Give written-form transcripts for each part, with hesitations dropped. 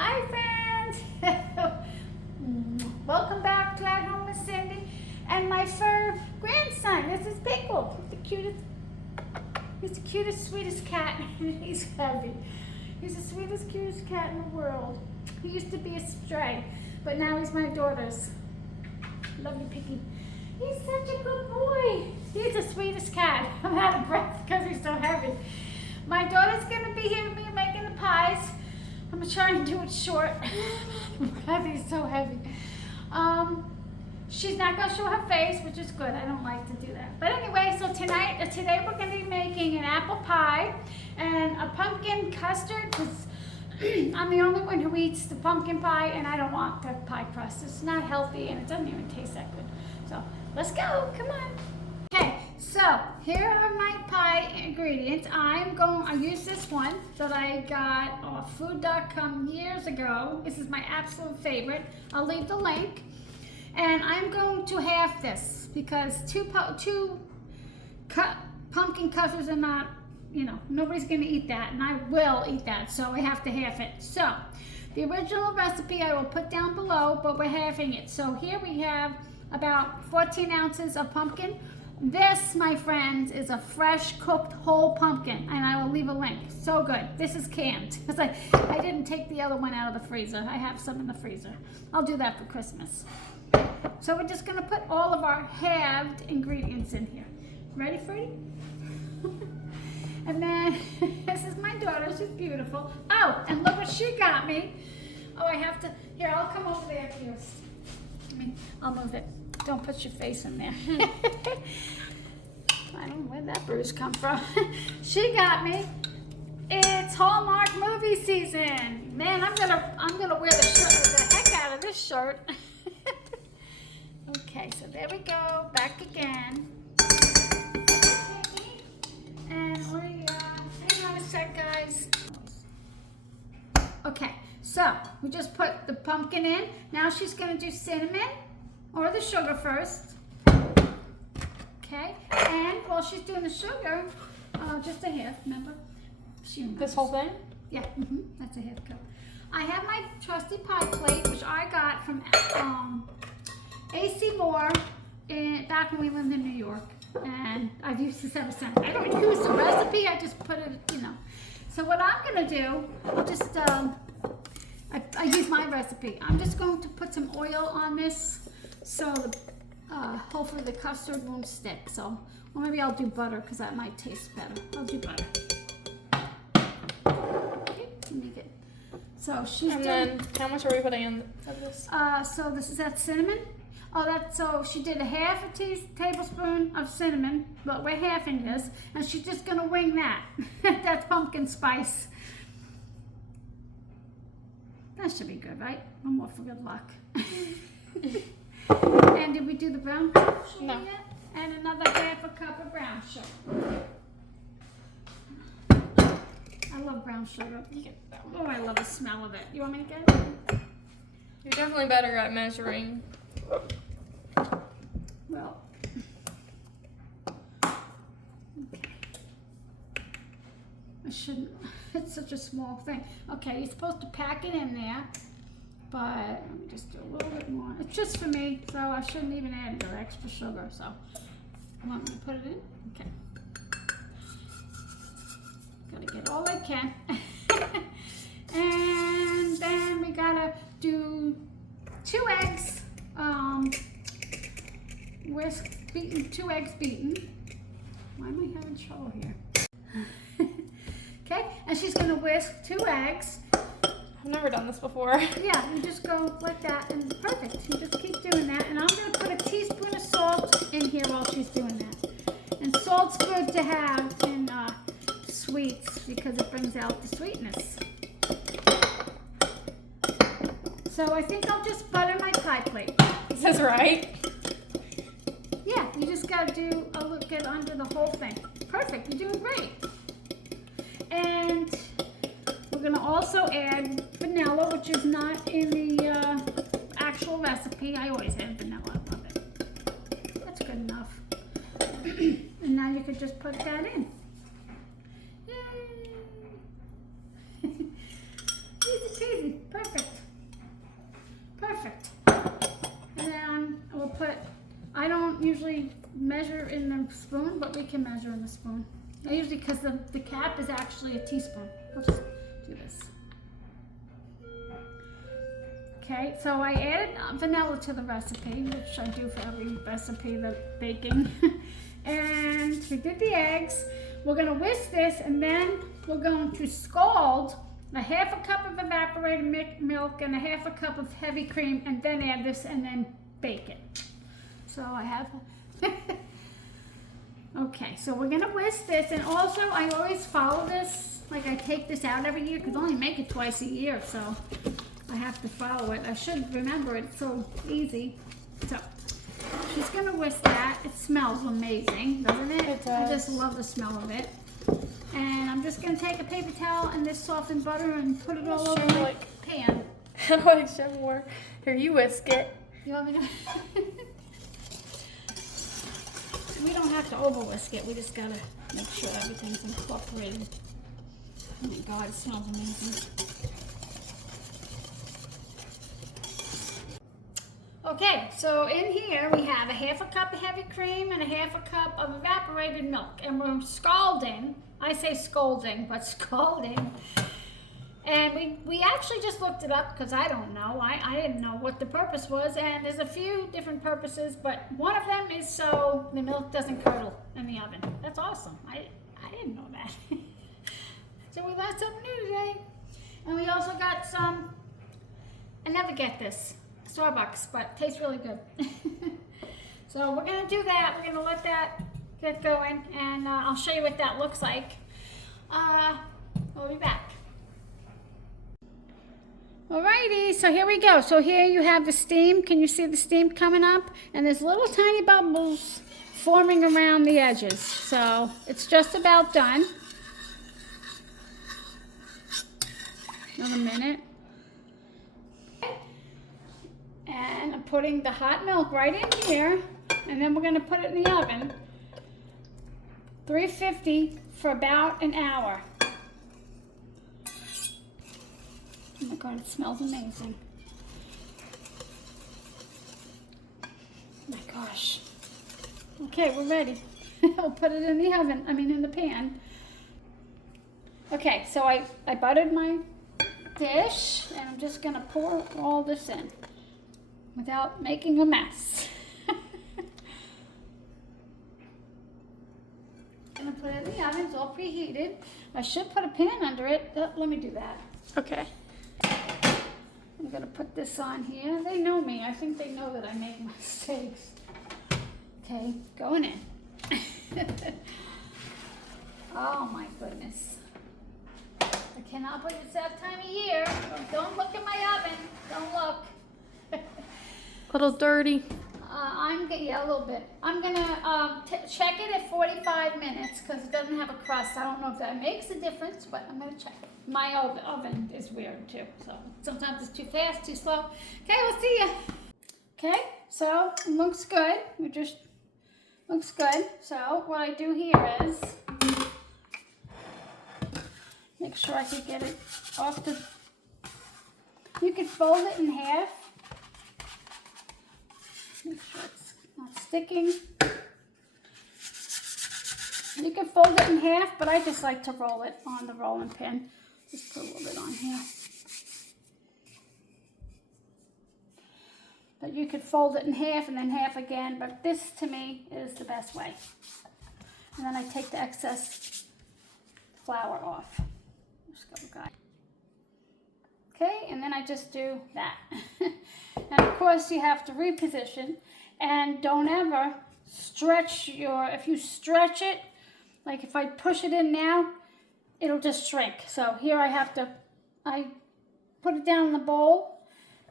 Hi friends! Welcome back to At Home with Cindy and my fur grandson. This is Pickle. He's the cutest, sweetest cat. He's heavy. He's the sweetest, cutest cat in the world. He used to be a stray, but now he's my daughter's. Love you, Picky. He's such a good boy. He's the sweetest cat. I'm out of breath because he's so heavy. My daughter's gonna be here with me making the pies. I'm gonna try and do it short. He's so heavy. She's not gonna show her face, which is good. I don't like to do that. But anyway, so today we're gonna be making an apple pie and a pumpkin custard because I'm the only one who eats the pumpkin pie and I don't want the pie crust. It's not healthy and it doesn't even taste that good. So let's go, come on. Okay, so here are my pie ingredients. I use this one that I got off food.com years ago. This is my absolute favorite. I'll leave the link. And I'm going to half this because two pumpkin custards are not, nobody's going to eat that, and I will eat that, so I have to half it. So the original recipe I will put down below, but we're halving it. So here we have about 14 ounces of pumpkin. This, my friends, is a fresh cooked whole pumpkin, and I will leave a link. So good. This is canned because I didn't take the other one out of the freezer. I have some in the freezer. I'll do that for Christmas. So we're just going to put all of our halved ingredients in here. Ready, Freddie? And then this is my daughter. She's beautiful. Oh, and look what she got me. Oh, I have to. Here, I'll come over there first. I'll move it. Don't put your face in there. I don't know where that bruise come from. She got me. It's Hallmark movie season. Man, I'm gonna wear the heck out of this shirt. Okay, so there we go. Back again. And hang on a sec, guys. Okay, so we just put the pumpkin in. Now she's gonna do cinnamon or the sugar first. Okay, and while she's doing the sugar, just a half, remember? This whole thing? Yeah, that's a half cup. I have my trusty pie plate, which I got from AC Moore back when we lived in New York, and I've used this ever since. I don't use the recipe, I just put it, So what I'm gonna do, I'll just, I use my recipe. I'm just going to put some oil on this so hopefully the custard won't stick. So, or maybe I'll do butter because that might taste better. I'll do butter. Okay, let me get. So she's and then how much are we putting in of this? So this is that cinnamon. So she did a half a tablespoon of cinnamon, but we're halving this, and she's just gonna wing that. That's pumpkin spice. That should be good, right? One more for good luck. And did we do the brown sugar No. yet? And another half a cup of brown sugar. I love brown sugar. You get that one. Oh, I love the smell of it. You want me to get it? You're definitely better at measuring. Well, okay. I shouldn't. It's such a small thing. Okay, you're supposed to pack it in there, but let me just do a little bit more. It's just for me, so I shouldn't even add the extra sugar. So, you want me to put it in? Okay. Gotta get all I can. And then we gotta do 2 eggs. Whisk, beaten, 2 eggs beaten. Why am I having trouble here? Okay, and she's gonna whisk 2 eggs. I've never done this before. Yeah, you just go like that and it's perfect. You just keep doing that. And I'm gonna put a teaspoon of salt in here while she's doing that. And salt's good to have in sweets because it brings out the sweetness. So I think I'll just butter my pie plate. Is this right? Yeah, you just gotta do a look at under the whole thing. Perfect, you're doing great. And we're gonna also add vanilla, which is not in the actual recipe. I always add vanilla, I love it. That's good enough. And now you could just put that in. Yay! Easy peasy, perfect. perfect. And then we'll put, I don't usually measure in the spoon, but we can measure in the spoon. I usually, because the cap is actually a teaspoon. I'll just do this. Okay, so I added vanilla to the recipe, which I do for every recipe, the baking. And we did the eggs. We're gonna whisk this, and then we're going to scald a half a cup of evaporated milk and a half a cup of heavy cream, and then add this and then bake it. So I have, okay, so we're gonna whisk this, and also I always follow this, like I take this out every year, because I only make it twice a year, so I have to follow it. I should remember it, it's so easy. So she's gonna whisk that. It smells amazing, doesn't it? It does. I just love the smell of it. And I'm just gonna take a paper towel and this softened butter and put it all over my pan. How do I show more? Here, you whisk it. You want me to? We don't have to over whisk it. We just gotta make sure everything's incorporated. Oh my God, it smells amazing. Okay, so in here we have a half a cup of heavy cream and a half a cup of evaporated milk, and we're scalding. I say scalding, but scalding. And we actually just looked it up because I don't know. I didn't know what the purpose was, and there's a few different purposes, but one of them is so the milk doesn't curdle in the oven. That's awesome. I didn't know that. So we learned something new today. And we also got some, I never get this, Starbucks, but it tastes really good. So we're gonna do that. We're gonna let that get going, and I'll show you what that looks like. We'll be back. Alrighty, so here we go. So here you have the steam. Can you see the steam coming up? And there's little tiny bubbles forming around the edges. So it's just about done. Another minute. And I'm putting the hot milk right in here, and then we're gonna put it in the oven, 350 for about an hour. Oh my God, it smells amazing. Oh my gosh. Okay, we're ready. I'll put it in the oven, in the pan. Okay, so I buttered my dish, and I'm just gonna pour all this in without making a mess. Gonna put it in the oven, it's all preheated. I should put a pan under it. Let me do that. Okay. I'm gonna put this on here. They know me. I think they know that I make mistakes. Okay, going in. Oh my goodness. I cannot believe it's that time of year. Don't look at my oven. Don't look. A little dirty. Yeah, a little bit. I'm gonna check it at 45 minutes because it doesn't have a crust. I don't know if that makes a difference, but I'm gonna check it. My oven is weird too, so sometimes it's too fast, too slow. Okay, we'll see ya. Okay, so it looks good. Looks good. So what I do here is make sure I can get it off the. You can fold it in half. Make sure it's not sticking. You can fold it in half, but I just like to roll it on the rolling pin. Just put a little bit on here. But you could fold it in half and then half again, but this to me is the best way. And then I take the excess flour off. Just go, guys. Okay, and then I just do that. And of course you have to reposition, and don't ever stretch if you stretch it, like if I push it in now, it'll just shrink. So here I put it down in the bowl,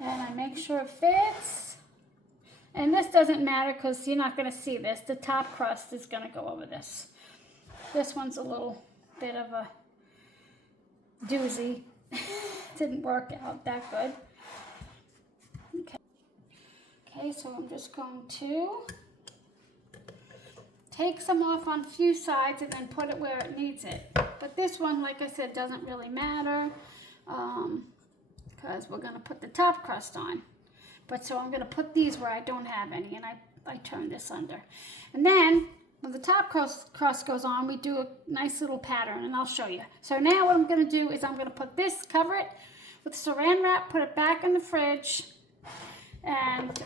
and I make sure it fits. And this doesn't matter because you're not gonna see this. The top crust is gonna go over this. This one's a little bit of a doozy. Didn't work out that good. Okay, so I'm just going to take some off on a few sides and then put it where it needs it. But this one, like I said, doesn't really matter because we're going to put the top crust on. But so I'm gonna put these where I don't have any, and I turn this under. And then when the top crust goes on, we do a nice little pattern, and I'll show you. So now what I'm gonna do is I'm gonna put this, cover it with saran wrap, put it back in the fridge, and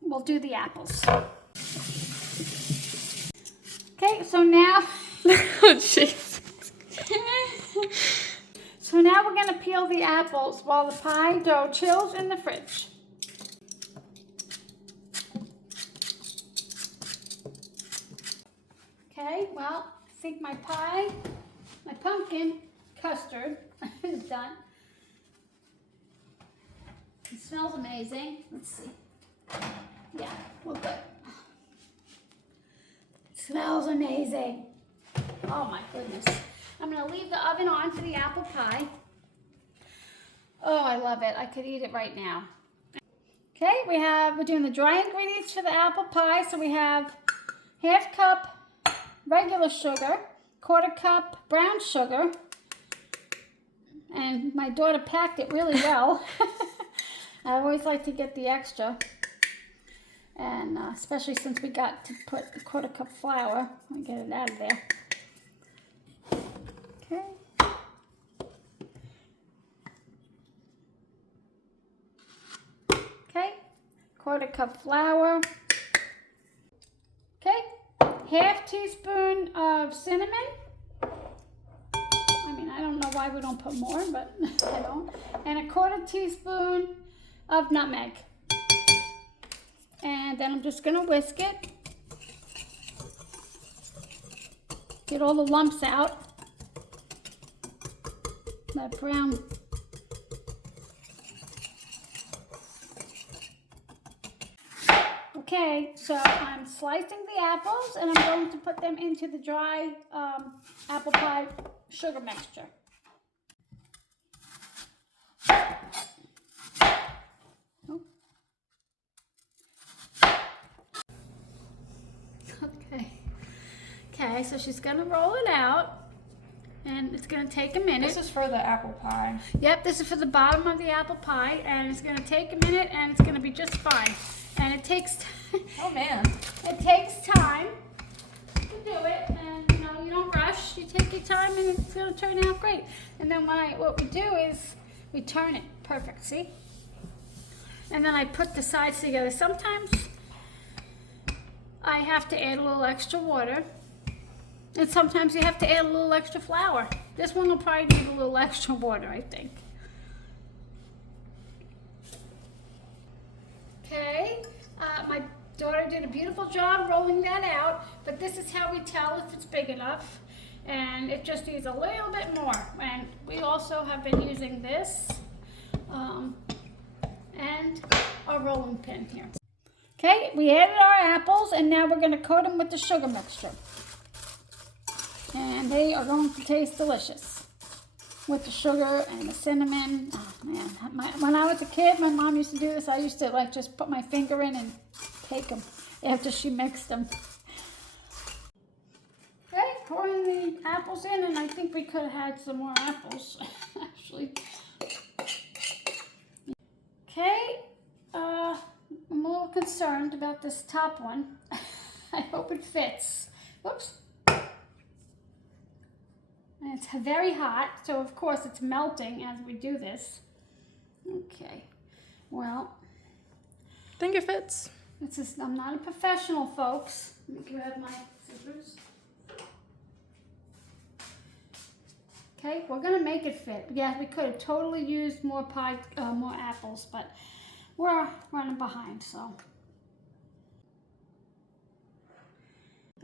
we'll do the apples. Okay, so now, Oh, jeez. so now we're gonna peel the apples while the pie dough chills in the fridge. Okay, well, I think my pumpkin custard is done. It smells amazing. Let's see. Yeah, well, good. It smells amazing. Oh my goodness. I'm gonna leave the oven on for the apple pie. Oh, I love it. I could eat it right now. Okay, we're doing the dry ingredients for the apple pie. So we have 1/2 cup regular sugar, 1/4 cup brown sugar, and my daughter packed it really well. I always like to get the extra, and especially since we got to put a 1/4 cup flour. I'll get it out of there. Okay. Okay, 1/4 cup flour. Okay, 1/2 teaspoon of cinnamon. I mean, I don't know why we don't put more, but I don't. And 1/4 teaspoon of nutmeg. And then I'm just gonna whisk it. Get all the lumps out. That brown. Okay, so I'm slicing the apples and I'm going to put them into the dry apple pie sugar mixture. Oh. Okay, so she's gonna roll it out, and it's gonna take a minute. This is for the apple pie. Yep, this is for the bottom of the apple pie, and it's gonna take a minute, and it's gonna be just fine. And it takes, Oh man. it takes time to do it, and you know, you don't rush. You take your time, and it's gonna turn out great. And then what we do is we turn it perfect. See? And then I put the sides together. Sometimes I have to add a little extra water. And sometimes you have to add a little extra flour. This one will probably need a little extra water, I think. Okay, my daughter did a beautiful job rolling that out, but this is how we tell if it's big enough. And it just needs a little bit more. And we also have been using this and a rolling pin here. Okay, we added our apples, and now we're going to coat them with the sugar mixture. And they are going to taste delicious with the sugar and the cinnamon. Oh man, when I was a kid, my mom used to do this. I used to like just put my finger in and take them after she mixed them. Okay, pouring the apples in, and I think we could have had some more apples, actually. Okay, I'm a little concerned about this top one. I hope it fits. Oops. And it's very hot, so of course it's melting as we do this. Okay, well, I think it fits. I'm not a professional, folks. Let me grab my scissors. Okay, we're gonna make it fit. Yeah, we could have totally used more more apples, but we're running behind, so.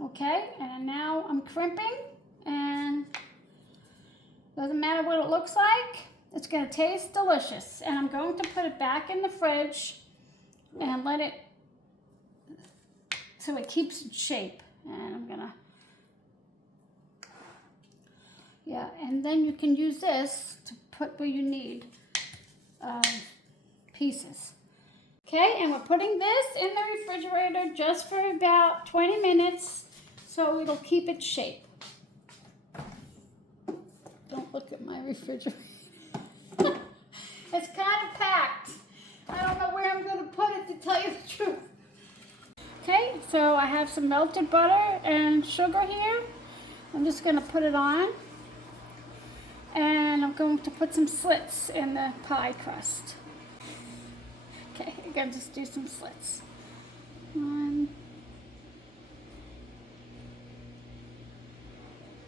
Okay, and now I'm crimping, and doesn't matter what it looks like, it's gonna taste delicious. And I'm going to put it back in the fridge and let it, so it keeps its shape. And I'm gonna, yeah, and then you can use this to put where you need pieces. Okay, and we're putting this in the refrigerator just for about 20 minutes so it'll keep its shape. Don't look at my refrigerator. It's kind of packed. So I have some melted butter and sugar here. I'm just going to put it on. And I'm going to put some slits in the pie crust. Okay, I'm going to just do some slits. One.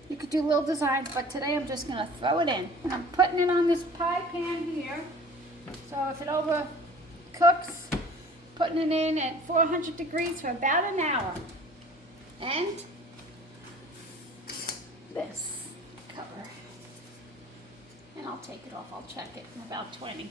You could do little designs, but today I'm just going to throw it in. And I'm putting it on this pie pan here. So if it overcooks, putting it in at 400 degrees for about an hour. And this cover. And I'll take it off. I'll check it in about 20.